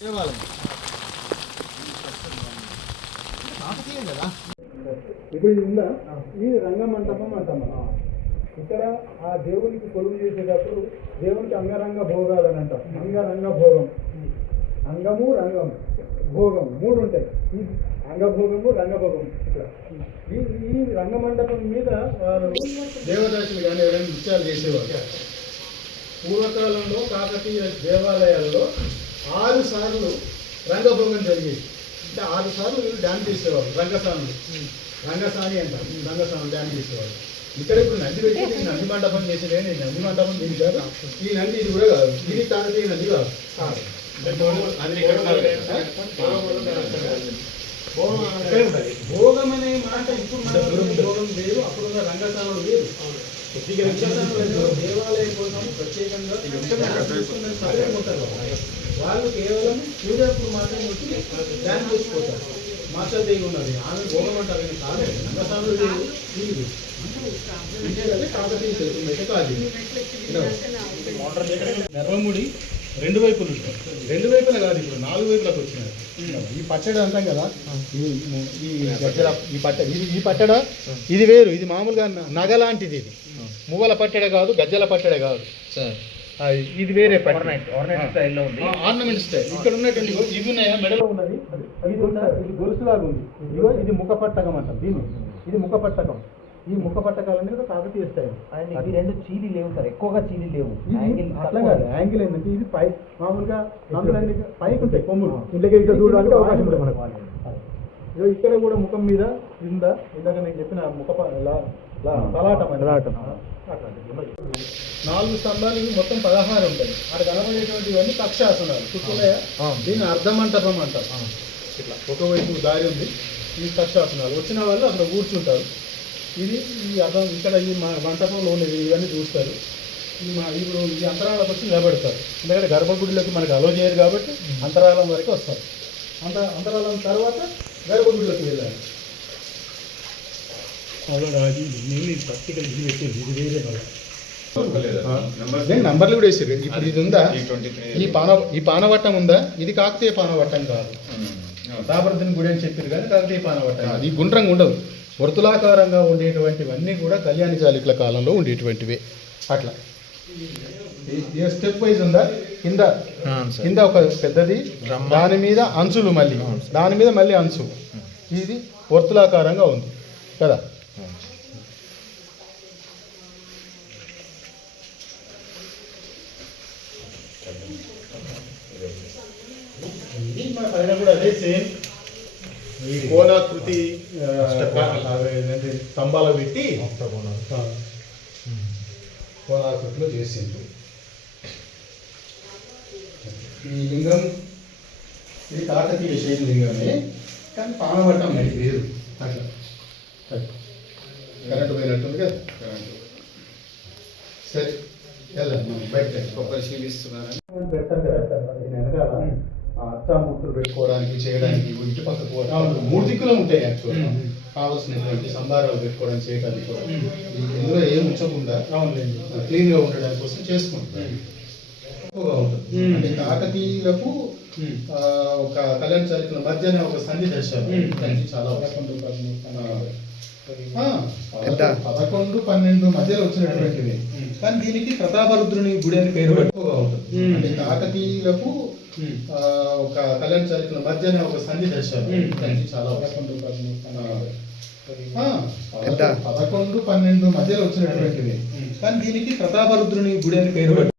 దేవాలయం ఇప్పుడు ఇది ఉందా ఇది రంగమంటపం అంటాం మనం. ఇక్కడ ఆ దేవునికి కొలువు చేసేటప్పుడు దేవునికి అంగరంగ భోగాలు అని అంటాం. అంగరంగ భోగం. అంగము రంగం భోగం మూడు ఉంటాయి. ఈ అంగభోగము రంగభోగం ఇక్కడ. ఈ ఈ రంగమండపం మీద వారు దేవదాసులు కానీ ఎవరైనా నృత్యాలు చేసేవారు. పూర్వకాలంలో కాకతీయ దేవాలయాల్లో ఆరు సార్లు రంగభోగం జరిగేది అంటే ఆరు సార్లు వీళ్ళు డాన్స్ చేసేవారు రంగసానులు రంగసాని అంటారు రంగసానులు డాన్స్ చేసేవారు ఇక్కడ ఇప్పుడు నంది పెట్టి ఈ నంది మండపం చేసేదే నేను నంది మండపం దీని కాదు ఈ నంది ఇది కూడా కాదు ఇది కాకతీయ నంది కాదు భోగం అనే మాట ఇప్పుడు మన భోగం వేరు అప్పుడున్న రంగసానులు వేరు రంగసానులు దేవాలయం కోసం ప్రత్యేకంగా సపరేట్ ఉంటారు వాళ్ళు కేవలం పూజప్పుడు మాత్రమే వచ్చి ధ్యానం చేసిపోతారు మాస్టర్ దేవి ఉన్నది. ఆమె భోగం అంటారు. కానీ కాదు రంగసానులు వేరు ఇది అంటే కదా కాకతీయ రెండు వైపులు ఉంటాయి. రెండు వైపులా కాదు ఇప్పుడు నాలుగు వైపులకు వచ్చినాయి. ఈ పచ్చడి అంటాం కదా ఈ ఈ గజ్జల ఈ పట్ట ఇది ఈ పట్టడ ఇది వేరు. ఇది మామూలుగా నగ లాంటిది ఇది. మువ్వల పట్టెడ కాదు గజ్జల పట్టెడ కాదు. సార్. ఇది వేరే ఆర్నమెంట్ స్టైల్లో ఉంది. ఆర్నమెంట్ స్టైల్ ఇక్కడ ఉన్నటువంటి ఇవి ఉన్నాయా? మెడలో ఉన్నది ఇది? ఇది గొలుసులాగా ఉంది. ఇగో ఇది ముఖ పట్టకం అంటాం దీన్ని. ఇది ముఖ పట్టకం. ఈ ముఖ పట్టకాలు అనేది కూడా కాకతీయ స్టైల్ అండ్ ఇవి రెండు చీలి లేవు సార్ ఎక్కువగా చీలి లేవు. ఇది యాంగిల్ అట్లా కాదు యాంగిల్ ఏంటంటే ఇది పై మామూలుగా మామూలు పైకి ఉంటాయి కొమ్ములు. ఇంటికి చూడడానికి అవకాశం ఉంటుంది మనకు. ఇగో ఇక్కడ కూడా ముఖం మీద కింద ఇందాక నేను చెప్పిన ముఖ నాలుగు స్తంభాలు మొత్తం పదహారు ఉంటాయి. అక్కడ కనబడేటువంటి ఇవన్నీ కక్షాసనాలు. చూస్తున్నాయా దీన్ని అర్ధమంటపం అంటారు. ఇట్లా ఒకవైపు దారి ఉంది. ఈ కక్షాసనాలు. వచ్చిన వాళ్ళు అక్కడ కూర్చుంటారు. ఇది ఈ అర్థం ఇక్కడ ఈ మా మంటపంలో ఉన్నది ఇవన్నీ చూస్తారు. ఈ మా ఇప్పుడు ఈ అంతరాలకు వచ్చి నిలబెడతారు. ఎందుకంటే గర్భగుడిలోకి మనకు అలో చేయరు కాబట్టి అంతరాలం వరకు వస్తారు. అంత అంతరాలం తర్వాత గర్భగుడిలోకి వెళ్ళాలి. నేను నంబర్లు కూడా వేసారు ఇప్పుడు ఇది ఉందా? ఈ పాన ఈ పానవట్టం ఉందా? ఇది కాకతీయ పానవట్టం కాదు. దాబర్దిన్ గుడి అని చెప్పారు కానీ కాకతీయ పానవట్టం ఈ గుండ్రంగా ఉండదు. వర్తులాకారంగా ఉండేటువంటివన్నీ కూడా కళ్యాణి చాళుక్యుల కాలంలో ఉండేటువంటివే. అట్లా. స్టెప్ వైజ్ ఉందా? కింద. కింద ఒక పెద్దది. దాని మీద అంచులు మళ్ళీ. దాని మీద మళ్ళీ అంచు. ఇది వర్తులాకారంగా ఉంది. కదా? ఇది పైన కూడా అదే సేమ్ ఈ కోణాకృతి ఆ, స్తంభాలు పెట్టి ఆ, కోణాకృతిలో చేసిండ్రు ఈ లింగం ఇది కాకతీయ శైలి లింగమే కానీ పానవటం అనేది వేరు అట్లా. కరెంటు పోయినట్టుంది కదా. కరెంటు. సరే అత్తామూర్తులు పెట్టుకోవడానికి చేయడానికి ఇంటి పక్కకు కూడా మూడు దిక్కులు ఉంటాయి యాక్చువల్ కావాల్సినటువంటి సంబారాలు పెట్టుకోవడానికి చేయడానికి కూడా. ఇందులో ఏం ఉంచకుండా క్లీన్గా ఉండడానికి కోసం చేసుకుంటారు. ఎక్కువగా ఉంటుంది. అంటే కాకతీయులకు ఒక కళ్యాణ చారిత్ర మధ్యనే ఒక సంధి దశ చాలా పదకొండు- పదకొండు పన్నెండు మధ్యలో వచ్చినటువంటివి కానీ దీనికి ప్రతాపరుద్రుని గుడి అని పేరు అంటే కాకతీయులకు ఆ, ఒక కళ్యాణ చారిత్ర మధ్యనే ఒక సంధి దశ దానికి చాలా పదకొండు పన్నెండు మధ్యలో వచ్చినటువంటివి కానీ దీనికి ప్రతాపరుద్రుని గుడి అని పేరు